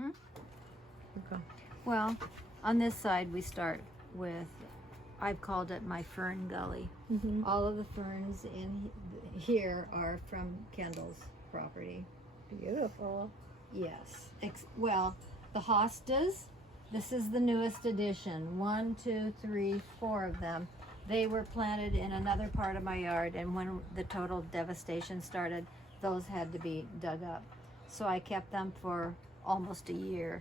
Okay. Well, on this side we start with, I've called it my fern gully. All of the ferns in here are from Kendall's property. Beautiful. Yes. Well, the hostas, this is the newest addition. 1, 2, 3, 4 of them. They were planted in another part of my yard, and when the total devastation started, those had to be dug up. So I kept them for almost a year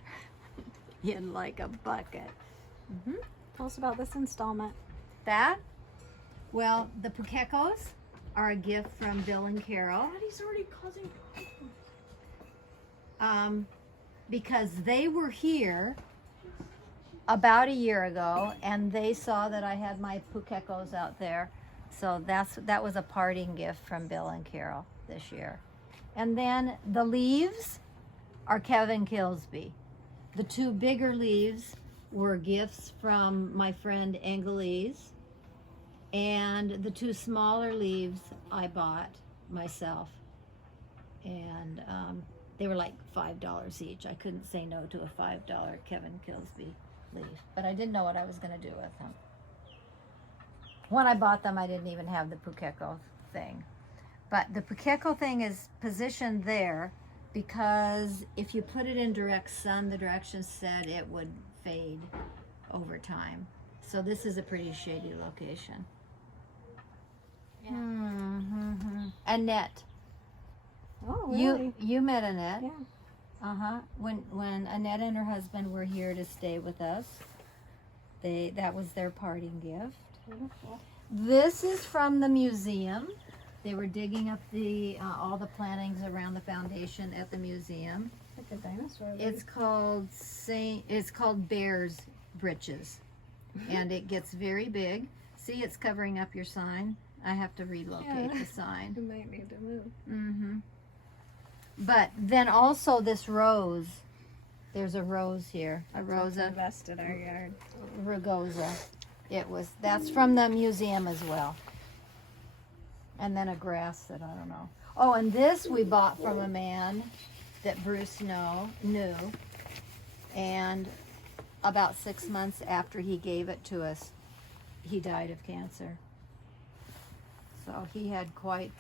in like a bucket. Tell us about this installment. That, well, the Pukekos are a gift from Bill and Carol. Daddy's already causing Because they were here about a year ago, and they saw that I had my Pukekos out there. So that was a parting gift from Bill and Carol this year. And then the leaves are Kevin Kilsby. The 2 bigger leaves were gifts from my friend Angelise, and the 2 smaller leaves I bought myself. And they were like $5 each. I couldn't say no to a $5 Kevin Kilsby leaf, but I didn't know what I was going to do with them. When I bought them, I didn't even have the Pukeko thing. But the Pukeko thing is positioned there because if you put it in direct sun, the directions said it would fade over time. So this is a pretty shady location. Annette. Oh, really? You met Annette. Yeah. When Annette and her husband were here to stay with us, that was their parting gift. Beautiful. This is from the museum. They were digging up all the plantings around the foundation at the museum. Like a dinosaur. It's called Bear's Britches, and it gets very big. See, it's covering up your sign. I have to relocate the sign. You might need to move. But then also this rose. There's a rose here. A rosa. Invested our yard. Rugosa. That's from the museum as well. And then a grass that I don't know. Oh, and this we bought from a man that Bruce knew. And about 6 months after he gave it to us, he died of cancer. So he had quite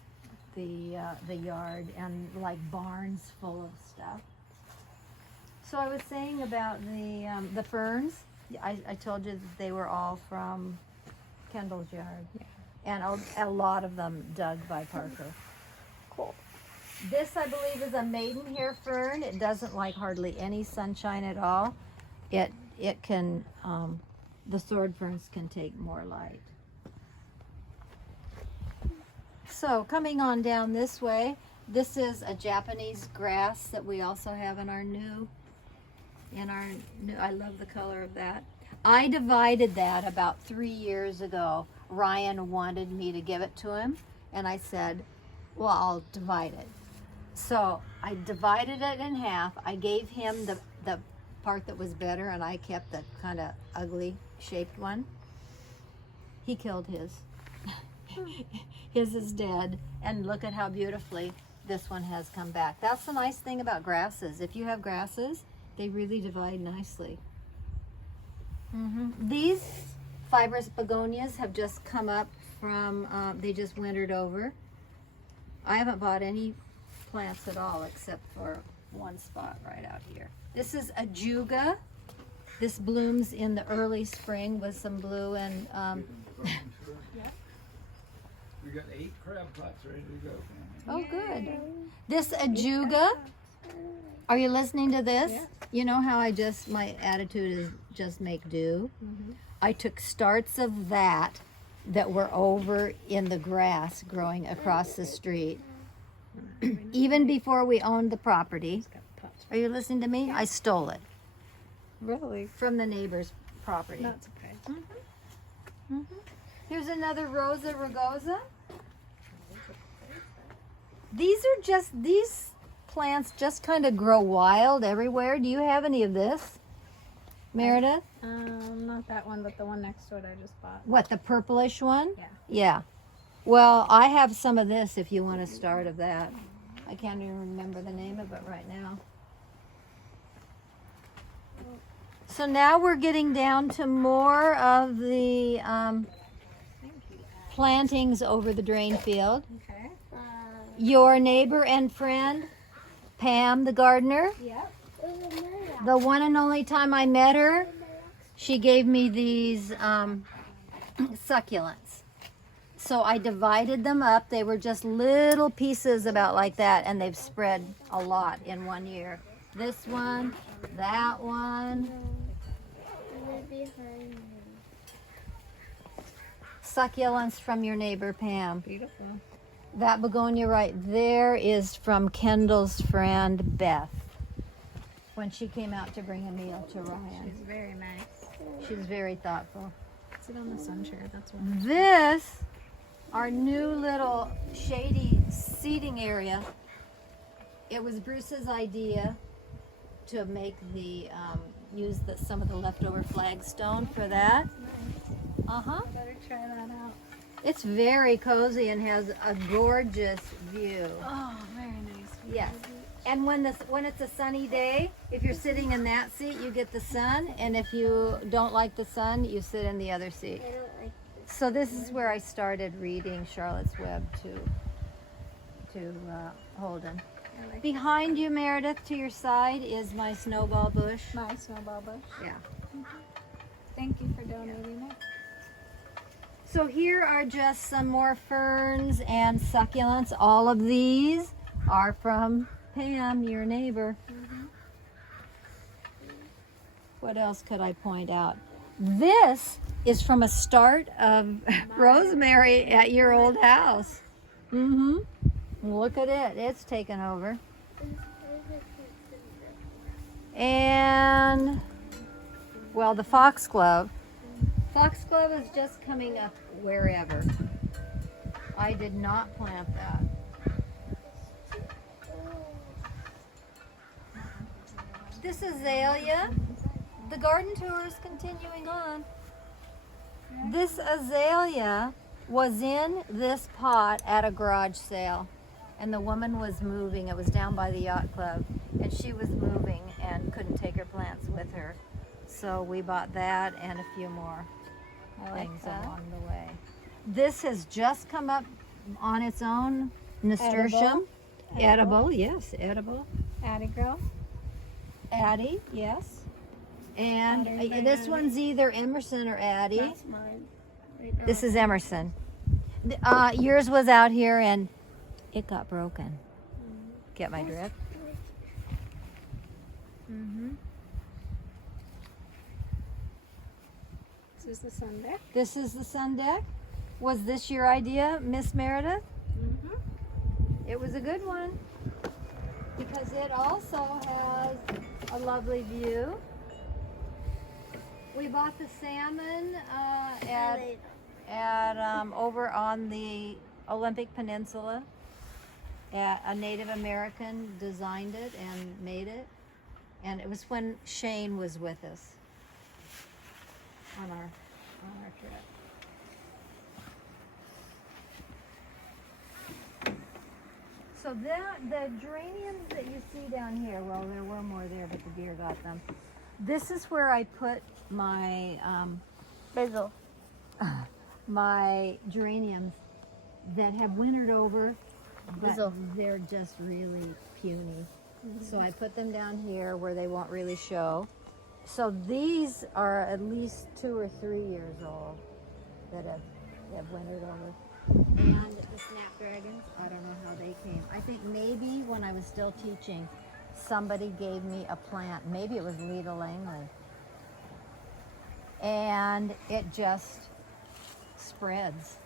the yard and like barns full of stuff. So I was saying about the ferns. I told you that they were all from Kendall's yard. Yeah. And a lot of them dug by Parker. Cool. This, I believe, is a maidenhair fern. It doesn't like hardly any sunshine at all. It can, the sword ferns can take more light. So coming on down this way, this is a Japanese grass that we also have in our new, I love the color of that. I divided that about 3 years ago. Ryan wanted me to give it to him, and I said, well, I'll divide it. So I divided it in half. I gave him the part that was better, and I kept the kind of ugly shaped one. He killed his. His is dead, and look at how beautifully this one has come back. That's the nice thing about grasses. If you have grasses, they really divide nicely. These fibrous begonias have just come up from, they just wintered over. I haven't bought any plants at all except for one spot right out here. This is a juga. This blooms in the early spring with some blue and We got 8 crab pots ready to go. oh good. This ajuga, are you listening to this? Yeah. You know how my attitude is just make do? I took starts of that were over in the grass growing across the street. Even before we owned the property. Are you listening to me? I stole it Really? from the neighbor's property. That's okay. Here's another Rosa rugosa. These plants just kind of grow wild everywhere. Do you have any of this, Meredith? Not that one, but the one next to it I just bought. What, the purplish one? Yeah. Yeah. Well, I have some of this if you want to start of that. I can't even remember the name of it right now. So now we're getting down to more of the plantings over the drain field. Okay. Your neighbor and friend, Pam the gardener. Yep. The one and only time I met her, she gave me these succulents. So I divided them up. They were just little pieces about like that, and they've spread a lot in 1 year. This one, that one. Succulents from your neighbor Pam. Beautiful. That begonia right there is from Kendall's friend Beth when she came out to bring a meal to Ryan. She's very nice. She's very thoughtful. Sit on the sun chair. That's what. This, our new little shady seating area, it was Bruce's idea to make the, use some of the leftover flagstone for that. Uh-huh. I better try that out. It's very cozy and has a gorgeous view. Oh, very nice. Yes. And when it's a sunny day, if you're sitting in that seat, you get the sun, and if you don't like the sun, you sit in the other seat. So this is where I started reading Charlotte's Web to Holden. Behind you, Meredith, to your side, is my snowball bush. My snowball bush. Yeah. Thank you for donating it. So here are just some more ferns and succulents. All of these are from Pam, your neighbor. What else could I point out? This is from a start of rosemary at your old house. Look at it. It's taken over. And, well, the foxglove. Foxglove is just coming up wherever. I did not plant that. This azalea, the garden tour is continuing on. This azalea was in this pot at a garage sale, and the woman was moving. It was down by the yacht club, and she was moving and couldn't take her plants with her. So we bought that and a few more things along the way. This has just come up on its own, nasturtium. Edible, yes, edible. Addie girl. Addie, yes. And Addie by this Addie. one's either Emerson or Addie. That's mine. Right now. This is Emerson. Yours was out here and it got broken. Get my drift? This is the sun deck. This is the sun deck. Was this your idea, Miss Meredith? It was a good one because it also has a lovely view. We bought the salmon at over on the Olympic Peninsula. A Native American designed it and made it, and it was when Shane was with us on our trip. So the geraniums that you see down here, well, there were more there, but the deer got them. This is where I put my Basil. my geraniums that have wintered over, but Basil. they're just really puny. So I put them down here where they won't really show. So these are at least 2 or 3 years old that have wintered over. And the snapdragons, I don't know how they came. I think maybe when I was still teaching, somebody gave me a plant. Maybe it was Lita Langley. And it just spreads,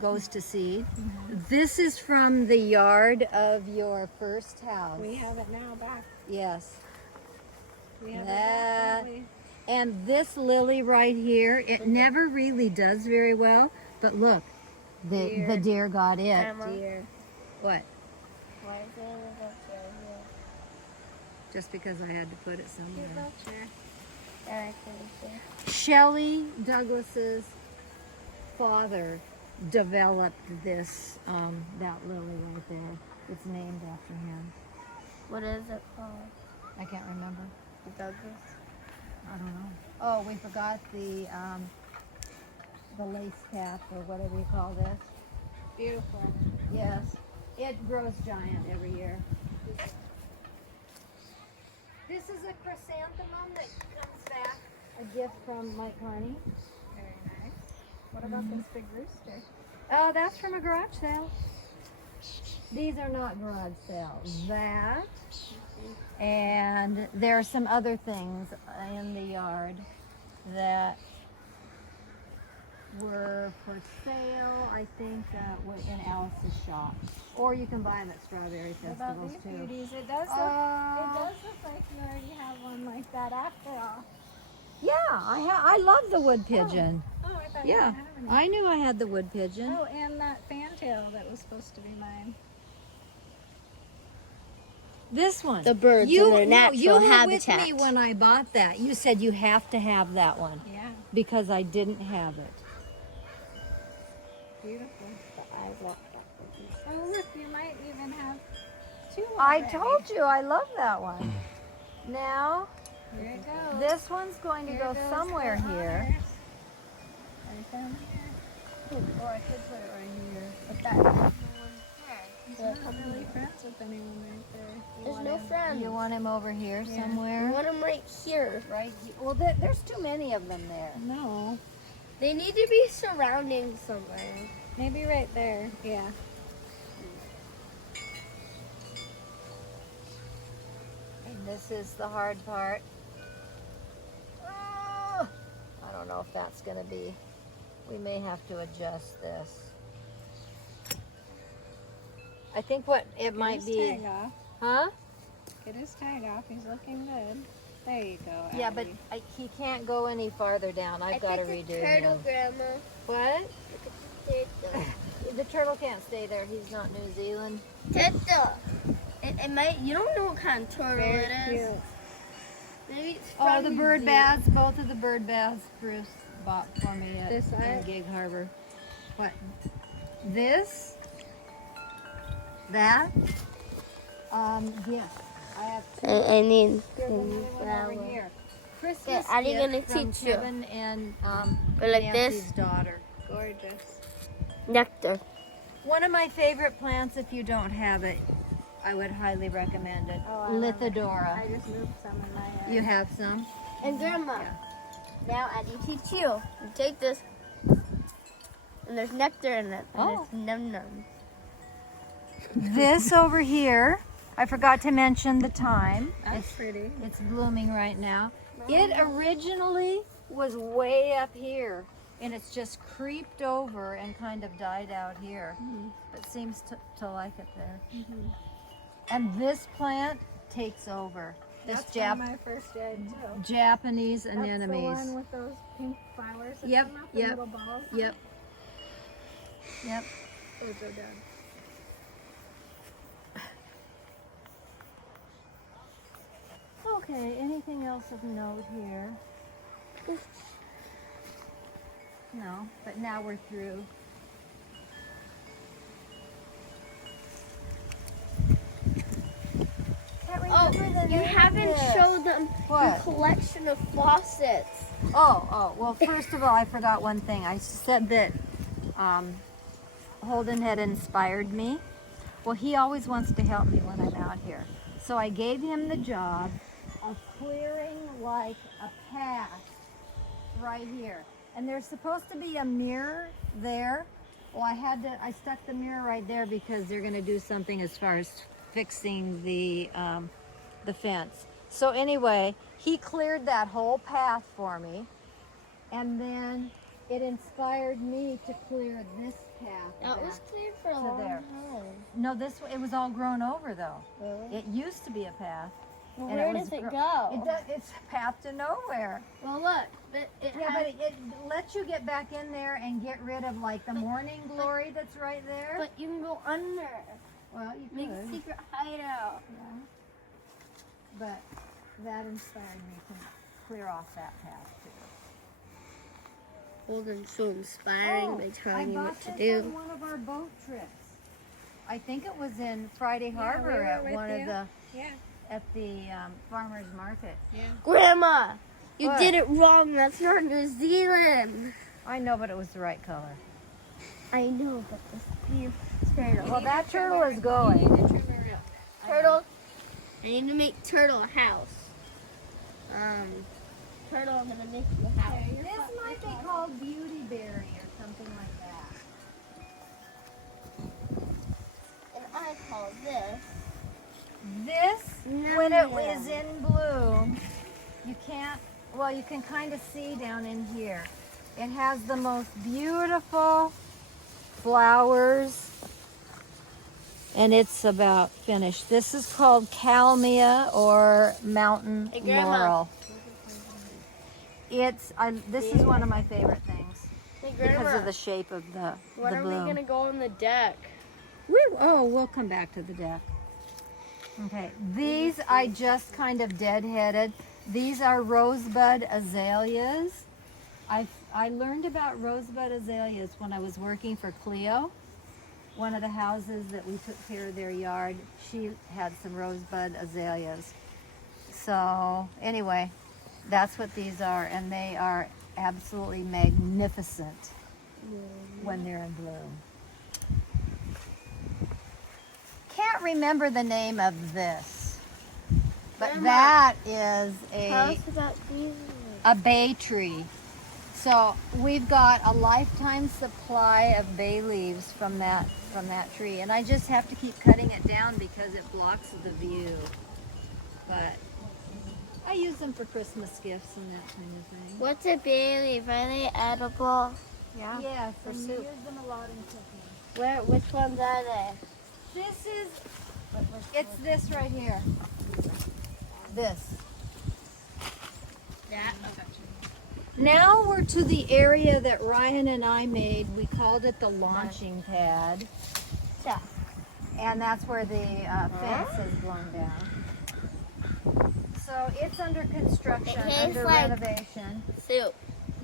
goes to seed. This is from the yard of your first house. We have it now back. Yes. We have That- it back. And this lily right here, it never really does very well, but look, the deer got it. Emma. Dear. What? Why is there a wheelchair here? Just because I had to put it somewhere. Wheelchair. That I couldn't see. Shelley Douglas's father developed this, that lily right there. It's named after him. What is it called? I can't remember. Douglas? I don't know. Oh, we forgot the lace cap or whatever you call this. Beautiful. Yes, it grows giant every year. This is a chrysanthemum that comes back, a gift from Mike Carney. Very nice. What about this big rooster? Oh, that's from a garage sale. These are not garage sales. That, and there are some other things in the yard that were for sale, I think, were in Alice's shop. Or you can buy them at Strawberry What about Festivals these too. beauties? It does look like you already have one like that after all. Yeah, I love the wood pigeon. Oh, I thought you Yeah, didn't have any. I knew I had the wood pigeon. Oh, and that fantail that was supposed to be mine. This one. The birds in their natural you were habitat. with me when I bought that. You said you have to have that one Yeah, because I didn't have it. beautiful. I want that. Oh, look, you might even have two I already. told you I love that one. Now, Here it goes. this one's going to Here go goes somewhere for here. honors. Right down here. Or I could put it right here. But that, no one He's cares. not really friends with anyone right there. There's no friends. You want him over here Yeah. I somewhere? want them right here. Right. Well, there's too many of them there. No, They need to be surrounding somewhere. maybe right there. Yeah. And this is the hard part. Ah, I don't know if that's going to be. We may have to adjust this. I think what it might Get his be. tag off. Huh? Get his tag off. He's looking good. There you go. Yeah, but Abby. he can't go any farther down. I've got to think redo a turtle, him. Grandma. What? Look at the turtle. The turtle can't stay there. He's not New Zealand. Turtle. It might. You don't know what kind of turtle Very it is. cute. Maybe it's Oh, from the New bird Zealand. baths. Both of the bird baths Bruce bought for me at This in side? Gig Harbor. What? This? That? Yeah. I have two. I need. There's another one over flower. here. Christmas Yeah, are you gift gonna from teach you? Kevin and Go like Nancy's this? daughter. Gorgeous. Nectar. One of my favorite plants, if you don't have it, I would highly recommend it. Oh, I love it. Lithidora. I just moved some in my yard. You have some? And Grandma. Yeah. Now I need to teach you. You take this. And there's nectar in it. And Oh. it's num num. This over here, I forgot to mention the time. That's pretty. It's blooming right now. It originally was way up here, and it's just creeped over and kind of died out here. But seems to like it there. And this plant takes over. This That's from my first yard too. Japanese That's anemones. the one with those pink flowers that Yep, come up in yep, little balls. Yep. Yep. Those are done. Okay, anything else of note here? No, but now we're through. Can't Oh, remember the you name of haven't this. showed them What? your collection of faucets. Well, first of all, I forgot one thing. I said that Holden had inspired me. Well, he always wants to help me when I'm out here. So I gave him the job of clearing like a path right here. And there's supposed to be a mirror there. Well, I stuck the mirror right there because they're going to do something as far as fixing the fence. So anyway, he cleared that whole path for me, and then it inspired me to clear this path. That back was cleared for a to long there. time. No, it was all grown over though. Really? It used to be a path. Well, and where was does it gro- go? It's a path to nowhere. Well, look. It Yeah, but it lets you get back in there and get rid of like the morning glory that's right there. But you can go under. Well, you Make a could. secret hideout. Yeah. But that inspired me to clear off that path too. Holden's so inspiring by I telling you bought what to this do. on one of our boat trips. I think it was in Friday we Harbor were at with one of you. the Yeah. at the farmers market. Yeah. Grandma, You What? did it wrong. That's not New Zealand. I know, but it was the right color. I know, but this turtle. Well, that turtle is going. Turtle. I need to make Turtle a house. Turtle, I'm gonna make you a house. This might be called Beauty Berry or something like that. And I call this. This, when it is in bloom, you can't, well, you can kind of see down in here. It has the most beautiful flowers, and it's about finished. This is called Kalmia or mountain Hey, Grandma. laurel. This is one of my favorite things Hey, because Grandma, of the shape of the when are we bloom. gonna go on the deck? We'll come back to the deck. Okay, these I just kind of deadheaded. These are rosebud azaleas. I learned about rosebud azaleas when I was working for Cleo. One of the houses that we took care of their yard, she had some rosebud azaleas. So anyway, that's what these are, and they are absolutely magnificent when they're in bloom. Can't remember the name of this, but Grandma, that is Tell us about these. a bay tree. So we've got a lifetime supply of bay leaves from that tree, and I just have to keep cutting it down because it blocks the view. But I use them for Christmas gifts and that kind of thing. What's a bay leaf? Are they edible? Yeah. Yes, For and we soup. use them a lot in cooking. Which ones are they? This is, it's this right here. This. That. Okay. Now we're to the area that Ryan and I made. We called it the launching pad. Yeah. And that's where the fence is blown down. So it's under construction, It tastes under like- renovation. Soup.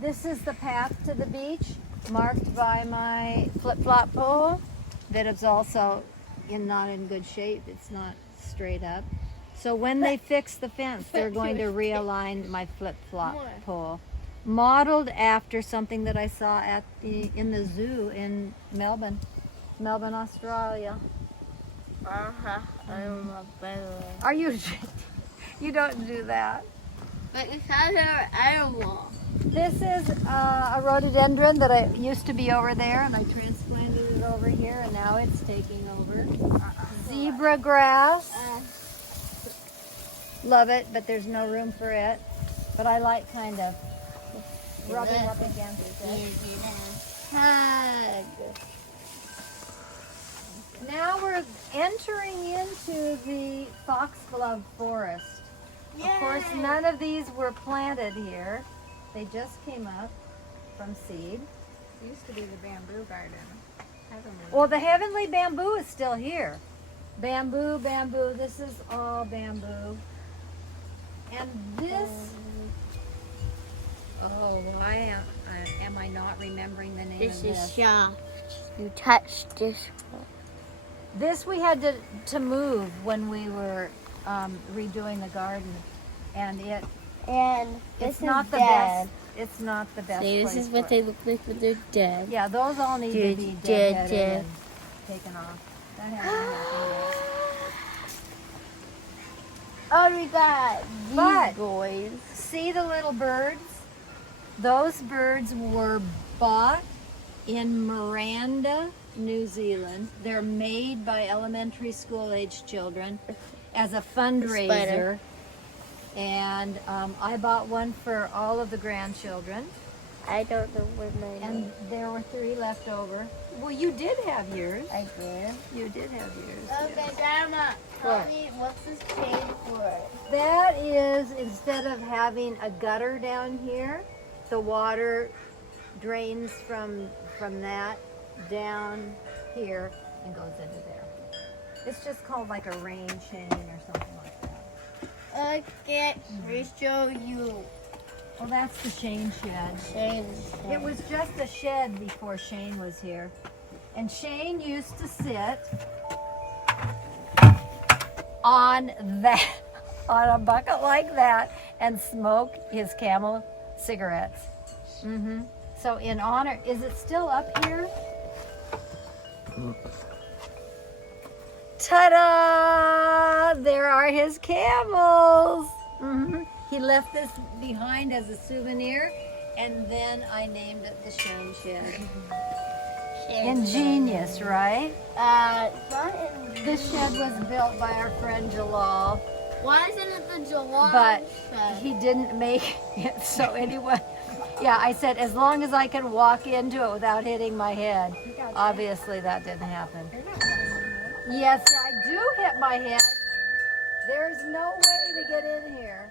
This is the path to the beach, marked by my flip-flop pole that is also not in good shape. It's not straight up. So when they fix the fence, they're going to realign my flip-flop pole. Modeled after something that I saw in the zoo in Melbourne, Australia. Uh-huh. I don't love by the way. Are you? You don't do that. But it's not an animal. This is a rhododendron that I used to be over there, and I transplanted it over here, and now it's taking over. Zebra grass. Love it, but there's no room for it. But I like kind of rubbing up against it. Hug. Now we're entering into the foxglove forest. Of course, none of these were planted here. They just came up from seed. It used to be the bamboo garden. Well, the heavenly bamboo is still here. Bamboo, bamboo. This is all bamboo. And this, oh, why am I not remembering the name This of is this? soft. You touched this one. This we had to move when we were redoing the garden, and it's not the best. It's not the best. See, this place is what for they it. look like when they're dead. Yeah, those all need to be Dead. deadheaded and taken off. That hasn't happened yet. Oh, we got these But- boys. See the little birds? Those birds were bought in Miranda, New Zealand. They're made by elementary school age children as a fundraiser. Spider. And I bought one for all of the grandchildren. I don't know what my And name. there were 3 left over. Well, you did have yours. I did. You did have yours. Okay, Grandma, tell What? me what's this shade for? That is, instead of having a gutter down here, the water drains from that down here and goes into there. It's just called like a rain chain or something like that. Okay, we show you. Well, that's the Shane shed. Shade. It was just a shed before Shane was here. And Shane used to sit on that. on a bucket like that and smoke his Camel cigarettes. So in honor, is it still up here? Ta-da! There are his camels. He left this behind as a souvenir, and then I named it the Shane Shed. Ingenious, right? This shed was built by our friend Jalal, Why isn't it the Jalal but shed? he didn't make it. So anyway, yeah, I said as long as I could walk into it without hitting my head. Obviously, that didn't happen. Yes, I do hit my head. There's no way to get in here.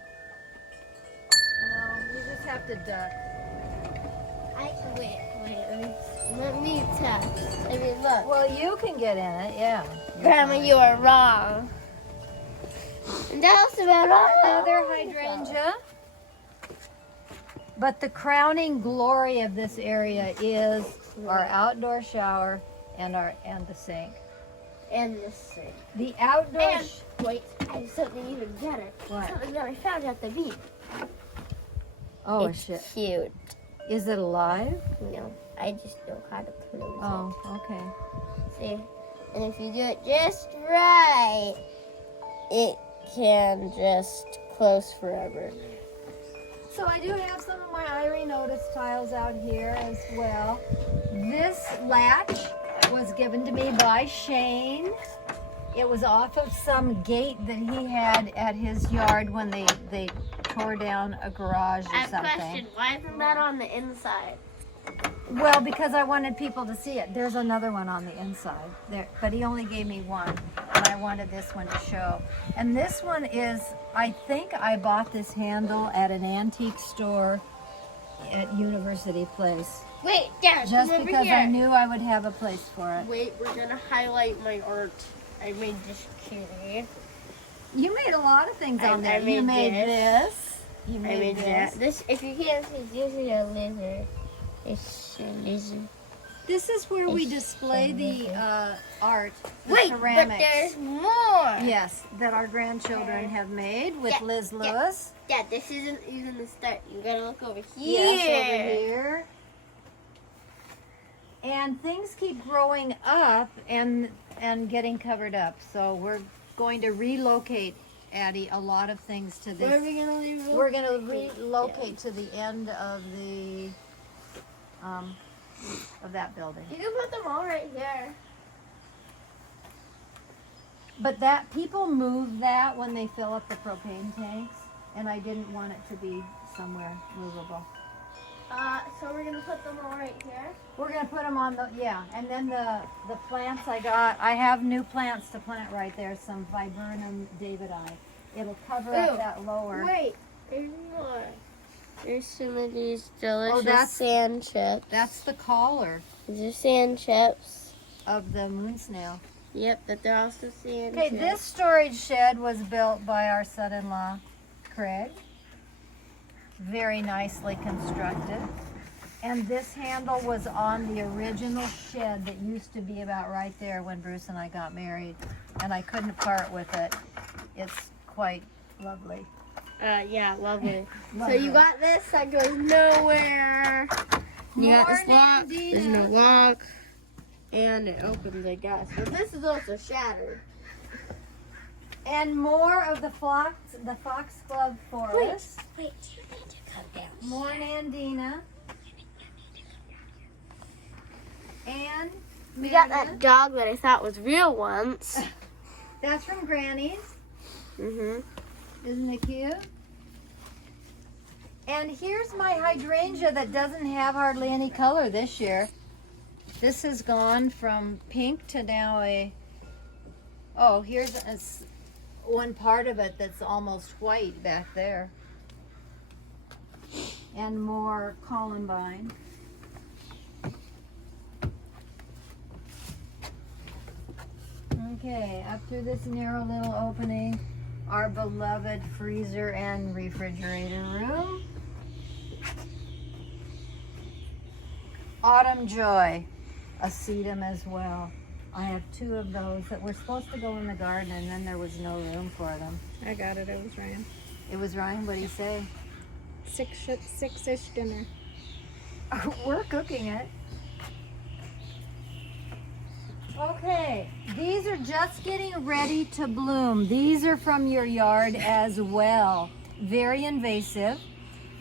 No, you just have to duck. Let me test. I mean, look. Well, you can get in it, yeah. Grandma, you are wrong. And that's about all. Another hydrangea. But the crowning glory of this area is our outdoor shower and the sink. And the sink. The outdoor And, wait, I have something even better. What? Something that I found at the beach. Oh It's shit. cute. Is it alive? No, I just know how to close Oh, okay. it. See? And if you do it just right, it can just close forever. So I do have some of my Irene Otis tiles out here as well. This latch was given to me by Shane. It was off of some gate that he had at his yard when they tore down a garage or I have a something. question. Why isn't that on the inside? Well, because I wanted people to see it. There's another one on the inside there, but he only gave me one, and I wanted this one to show. And this one is, I think I bought this handle at an antique store at University Place. Wait, Dad, Just come over because here. I knew I would have a place for it. Wait, we're gonna highlight my art. I made this cutie. You made a lot of things on I there. You made made this. You I made made this. that. This, if you can't see, it's usually a lizard. It's a lizard. This is where we It's display the art, the Wait, ceramics. but there's more. Yes, that our grandchildren have made with Yeah, Liz yeah. Lewis. Dad, this isn't even the start. You gotta look over here. Yes, over here. And things keep growing up and getting covered up. So we're going to relocate, Addie, a lot of things to Where are this. we gonna leave it? We're going to relocate to the end of that building. You can put them all right here. But that people move that when they fill up the propane tanks, and I didn't want it to be somewhere movable. So we're gonna put them all right here. We're gonna put them on the, yeah, and then the plants I have new plants to plant right there, some Viburnum Davidii. It'll cover up Ooh, that lower. Wait, there's more. There's some of these delicious that's- sand chips. That's the collar These are sand chips. of the moon snail. Yep, but they're also sand Okay, chips. this storage shed was built by our son-in-law, Craig. Very nicely constructed. And this handle was on the original shed that used to be about right there when Bruce and I got married. And I couldn't part with it. It's quite lovely. Yeah, lovely. So Lovely. you got this that goes nowhere. You got this lock. Morning, There's no Dina. lock. And it opens, I guess. But this is also shattered. And more of the foxglove forest. Wait, you need to come down. More Nandina. And We got Manna. that dog that I thought was real once. That's from Granny's. Mm-hmm. Isn't it cute? And here's my hydrangea that doesn't have hardly any color this year. This has gone from pink to now here's one part of it that's almost white back there. And more columbine. Okay, up through this narrow little opening, our beloved freezer and refrigerator room. Autumn Joy, a sedum as well. I have 2 of those that were supposed to go in the garden, and then there was no room for them. I got it. It was Ryan. It was Ryan. What do you say? Six-ish dinner. We're cooking it. Okay, these are just getting ready to bloom. These are from your yard as well. Very invasive.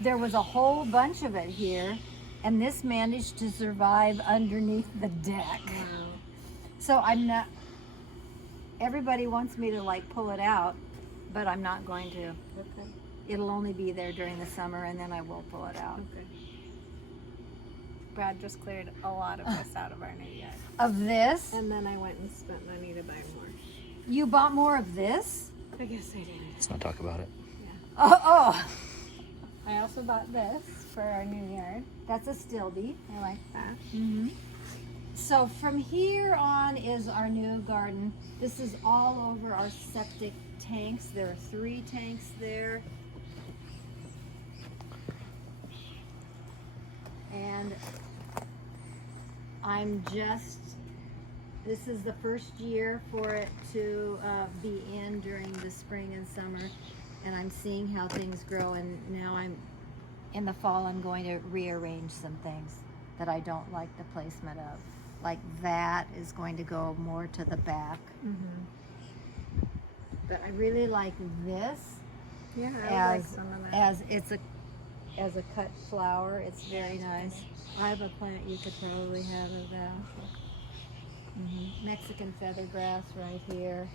There was a whole bunch of it here, and this managed to survive underneath the deck. Wow. So I'm not, everybody wants me to like pull it out, but I'm not going to. Okay. It'll only be there during the summer, and then I will pull it out. Okay. Brad just cleared a lot of this out of our new yard. Of this? And then I went and spent money to buy more. You bought more of this? I guess I did. Let's not talk about it. Oh. I also bought this for our new yard. That's a Stilby. I like that. Mm-hmm. So from here on is our new garden. This is all over our septic tanks. There are 3 tanks there. And this is the first year for it to be in during the spring and summer. And I'm seeing how things grow, and now in the fall I'm going to rearrange some things that I don't like the placement of. Like that is going to go more to the back. Mm-hmm. But I really like this Yeah, I like as some of that. as a cut flower. It's very nice. I have a plant you could probably have of that. Mexican feathergrass right here.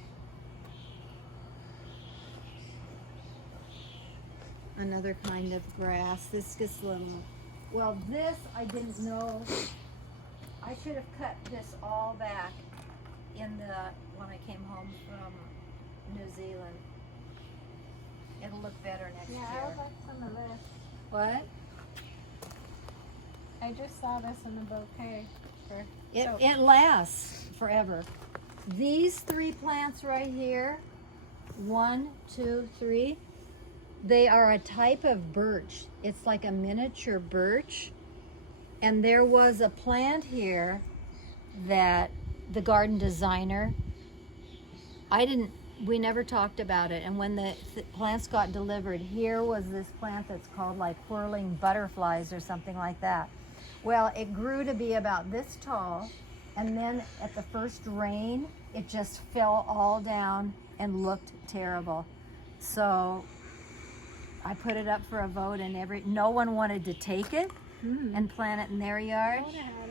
Another kind of grass. This gets little. Well, this I didn't know. I should have cut this all back when I came home from New Zealand. It'll look better next Yeah, I year. would like some of this. What? I just saw this in a bouquet. It lasts forever. These 3 plants right here, 1, 2, 3, they are a type of birch. It's like a miniature birch. And there was a plant here that the garden designer, we never talked about it. And when the plants got delivered, here was this plant that's called like whirling butterflies or something like that. Well, it grew to be about this tall, and then at the first rain, it just fell all down and looked terrible. So I put it up for a vote, and no one wanted to take it and plant it in their yard.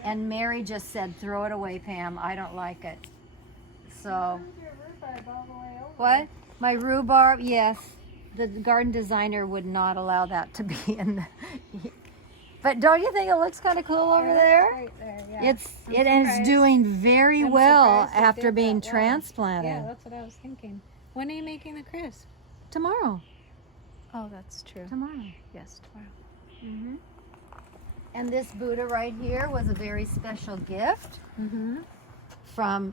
And Mary just said, "Throw it away, Pam. I don't like it." So Your rhubarb all the way over. what? My rhubarb? Yes. The garden designer would not allow that to be in the. But don't you think it looks kind of cool over there? Right there, yeah. It's surprised. doing very I'm well surprised it after did being that well. transplanted. Yeah, that's what I was thinking. When are you making the crisp? Tomorrow. Oh, that's true. Tomorrow. Yes, tomorrow. Mm-hmm. And this Buddha right here was a very special gift Mm-hmm. from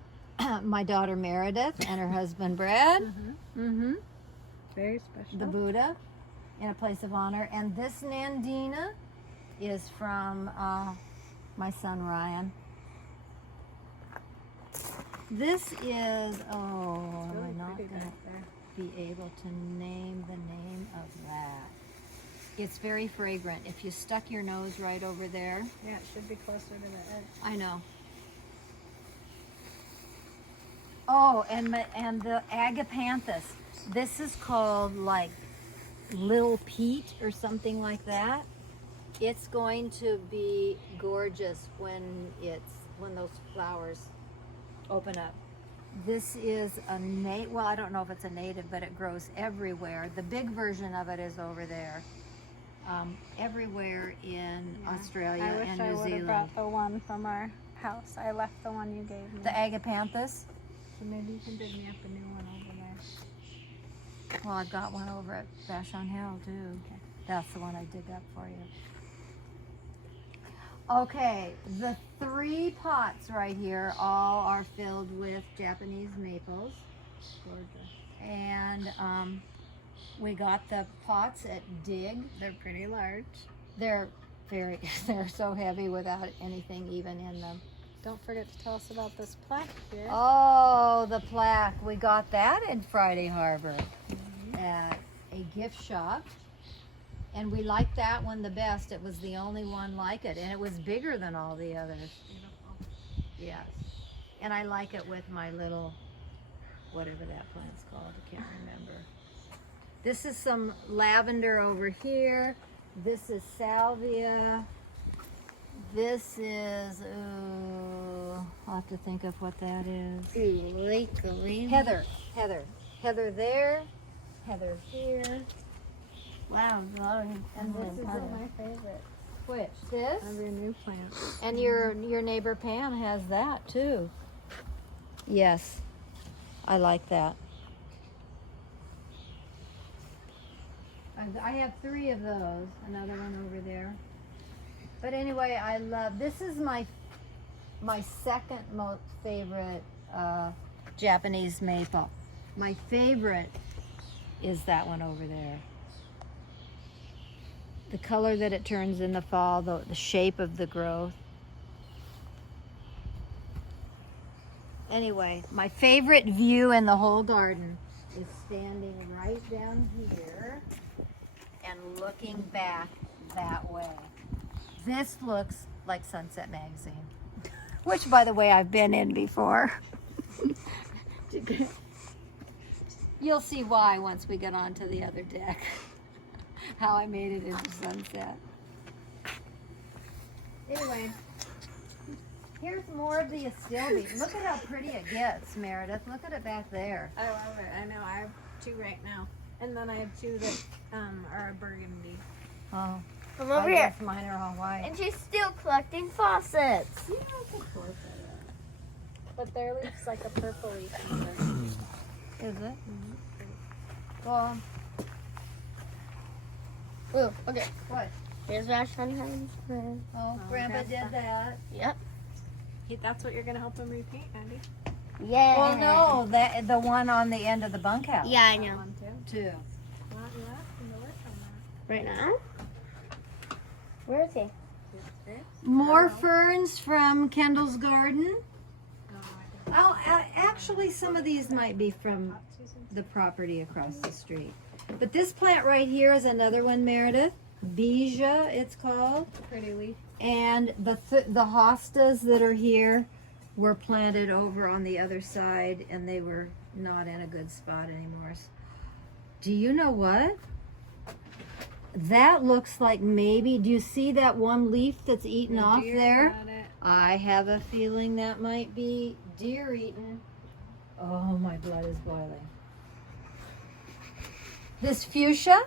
my daughter Meredith and her husband Brad. Mm-hmm. Very special. The Buddha in a place of honor. And this Nandina is from my son Ryan. This is, am I not pretty going back to there. be able to name the name of that? It's very fragrant. If you stuck your nose right over there, Yeah, it should be closer to the edge. I know. Oh, and the agapanthus. This is called like Little Pete or something like that. It's going to be gorgeous when those flowers open up. This is well, I don't know if it's a native, but it grows everywhere. The big version of it is over there. Everywhere in Australia I wish and I New would have Zealand. brought the one from our house. I left the one you gave me. The agapanthus. So maybe you can dig me up a new one over there. Well, I've got one over at Vashon Heaven too. That's the one I dig up for you. Okay, the 3 pots right here all are filled with Japanese maples. Gorgeous. And we got the pots at Dig. They're pretty large. They're so heavy without anything even in them. don't forget to tell us about this plaque here. Oh, the plaque. We got that in Friday Harbor at a gift shop. And we liked that one the best. It was the only one like it. And it was bigger than all the others. Beautiful. Yes. And I like it with my little, whatever that plant's called. I can't remember. This is some lavender over here. This is salvia. This is, I'll have to think of what that is. Heather. Heather there. Heather here. Wow, And this is My favorite which? This? of your new plants. And your neighbor Pam has that too. Yes, I like that. I have 3 of those. Another one over there. But anyway, I love. This is my second most favorite Japanese maple. My favorite is that one over there. The color that it turns in the fall, the shape of the growth. Anyway, my favorite view in the whole garden is standing right down here and looking back that way. This looks like Sunset Magazine, which, by the way, I've been in before. You'll see why once we get onto the other deck. How I made it into Sunset. Anyway, here's more of the astilbe. Look at how pretty it gets, Meredith. Look at it back there. I love it. I know. I have 2 right now. And then I have 2 that are burgundy. Oh, Come I over here. guess mine are all white. And she's still collecting faucets. Yeah, of course I am. But their leaf's like a purpley color. Is it? Well, Ooh, okay. what? Here's Vashon Heaven's plan. Oh, Grandpa did Grandpa. that. Yep. That's what you're going to help him repaint, Andy. Yeah. Well, no, that the one on the end of the bunkhouse. Yeah, I That know. one too. Too. Well, you asked him to work on that. Right now? Where is he? Okay. More ferns from Kendall's garden. No, I think Actually, some of these might be from not too soon. the property across the street. But this plant right here is another one, Meredith. Beja, it's called. Pretty leaf. And the hostas that are here were planted over on the other side, and they were not in a good spot anymore. Do you know what? That looks like maybe, do you see that one leaf that's eaten off Deer there? got it. I have a feeling that might be deer eaten. Oh, my blood is boiling. This fuchsia,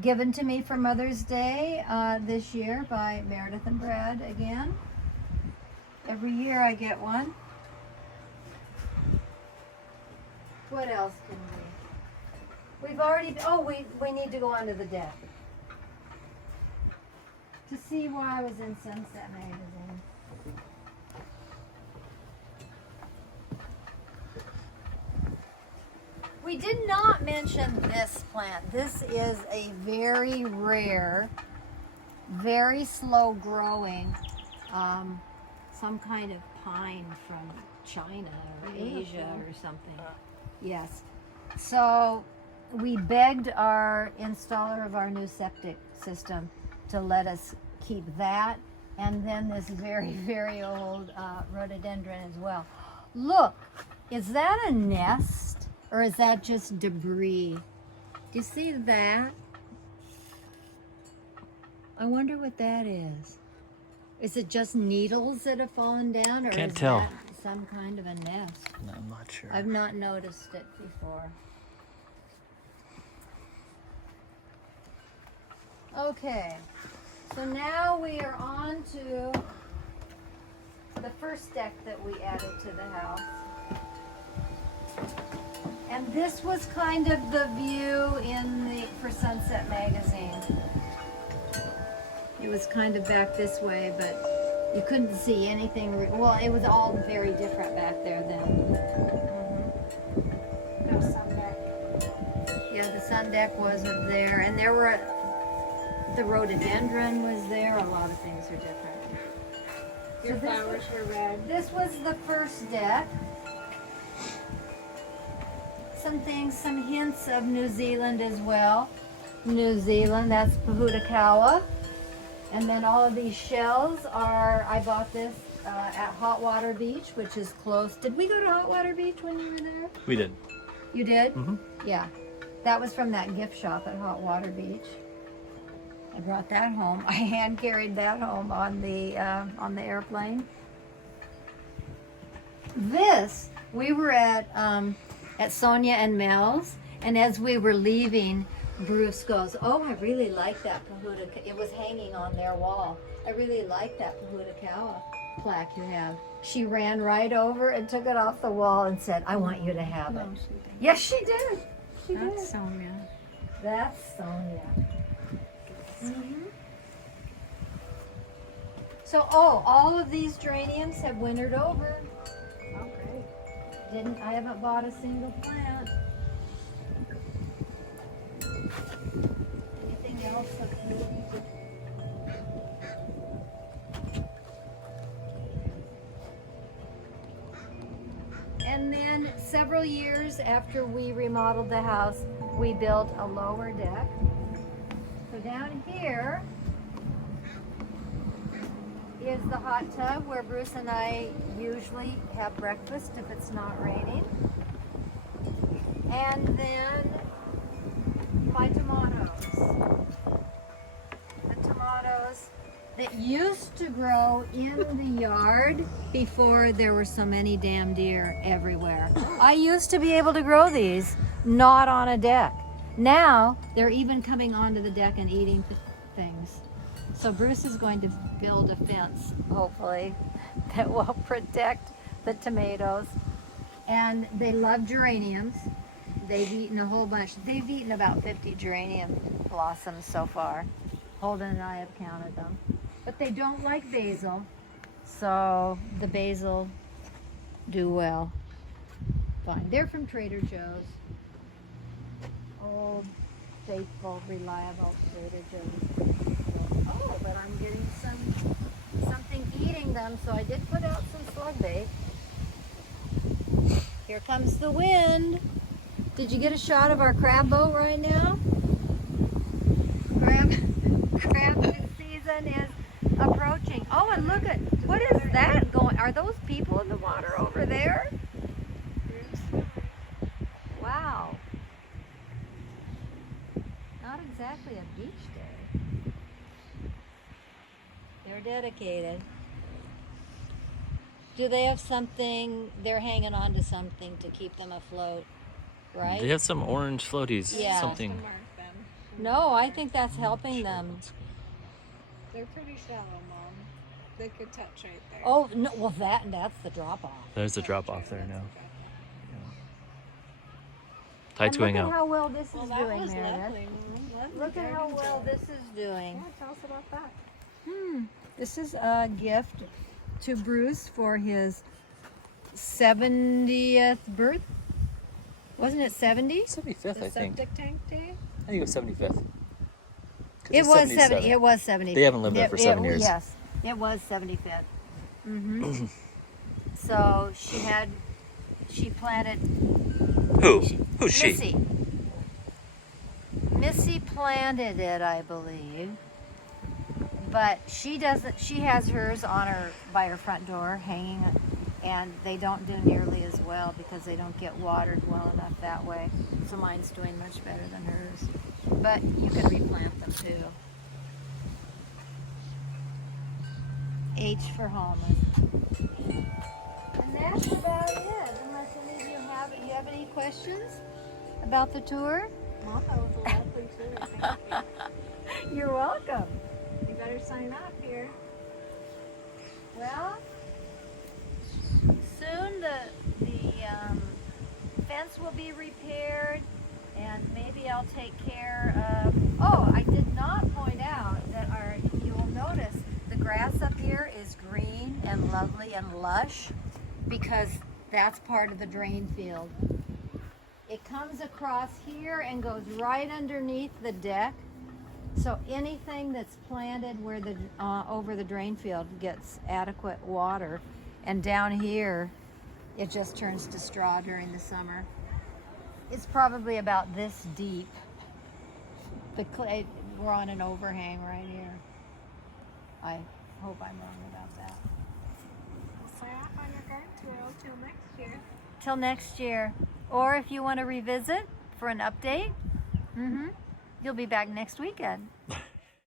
given to me for Mother's Day this year by Meredith and Brad again. Every year I get one. What else can we? We've already, we need to go onto the deck to see why I was in Sunset Magazine. We did not mention this plant. This is a very rare, very slow growing, some kind of pine from China or Asia or something. Yes. So we begged our installer of our new septic system to let us keep that, and then this very, very old rhododendron as well. Look, is that a nest? Or is that just debris? Do you see that? I wonder what that is. Is it just needles that have fallen down, or Can't is tell. that some kind of a nest? No, I'm not sure. I've not noticed it before. Okay, so now we are on to the first deck that we added to the house. And this was kind of the view for Sunset Magazine. It was kind of back this way, but you couldn't see anything. Well, it was all very different back there then. No sun deck. Yeah, the sun deck wasn't there, and there were the rhododendron was there. A lot of things are different. Your So this flowers were red. This was the first deck. Some things, some hints of New Zealand as well. New Zealand, that's Pahutakawa. And then all of these shells are, I bought this at Hot Water Beach, which is close. Did we go to Hot Water Beach when you were there? We did. You did? Mm-hmm. Yeah. That was from that gift shop at Hot Water Beach. I brought that home. I hand carried that home on the airplane. This, we were at Sonia and Mel's, and as we were leaving, Bruce goes, "Oh, I really like that Pahutakawa." It was hanging on their wall. "I really like that Pahutakawa plaque you have." She ran right over and took it off the wall and said, "I want you to have it." No, she didn't. Yes, she did. She did. That's Sonia. That's Sonia. Mhm. So, all of these geraniums have wintered over. Oh, great. I haven't bought a single plant. Anything else of you? And then several years after we remodeled the house, we built a lower deck. So down here is the hot tub where Bruce and I usually have breakfast if it's not raining. And then my tomatoes. The tomatoes that used to grow in the yard before there were so many damn deer everywhere. I used to be able to grow these, not on a deck. Now, they're even coming onto the deck and eating things. So Bruce is going to build a fence, hopefully, that will protect the tomatoes. And they love geraniums. They've eaten a whole bunch. They've eaten about 50 geranium blossoms so far. Holden and I have counted them. But they don't like basil, so the basil do well. Fine. They're from Trader Joe's. Old, faithful, reliable Trader Joe's. Oh, but I'm getting something eating them, so I did put out some slug bait. Here comes the wind. Did you get a shot of our crab boat right now? Crab season is approaching. Oh, and look at, what is that going? Are those people in the water over there? Wow. Not exactly a beach day. They're dedicated. Do they have something, they're hanging on to something to keep them afloat, right? They have some orange floaties. Yeah. Something. To mark them. No, I think that's helping them. They're pretty shallow, Mom. They could touch right there. Oh, no, well that's the drop off. There's a drop off there now. And Tide's going look out. at how well this Well, is that doing, was Meredith. lovely, Mom. Lovely Look at how garden well tour. this is doing. Yeah, tell us about that. This is a gift to Bruce for his 70th birth. Wasn't it 70? 75th, The I think. septic tank day? I think it was 75th. It was 70. It was 70. They haven't lived there for 7 years. Yes, it was 75th. So she planted. Who? Who's she? Missy. Missy planted it, I believe. But she doesn't. She has hers by her front door, hanging, and they don't do nearly as well because they don't get watered well enough that way. So mine's doing much better than hers. But you can replant them too. H for Haulman. And that's about it. Unless any of you have any questions about the tour? Mom, that was a lovely tour. Thank you. You're welcome. You better sign up here. Well, soon the fence will be repaired, and maybe I'll take care of. Oh, I did not point out that you will notice the grass up here is green and lovely and lush because that's part of the drain field. It comes across here and goes right underneath the deck. So anything that's planted where the over the drain field gets adequate water, and down here, it just turns to straw during the summer. It's probably about this deep. The clay, we're on an overhang right here. I hope I'm wrong about that. Sign off on your garden tour till next year. Till next year. Or if you want to revisit for an update, you'll be back next weekend.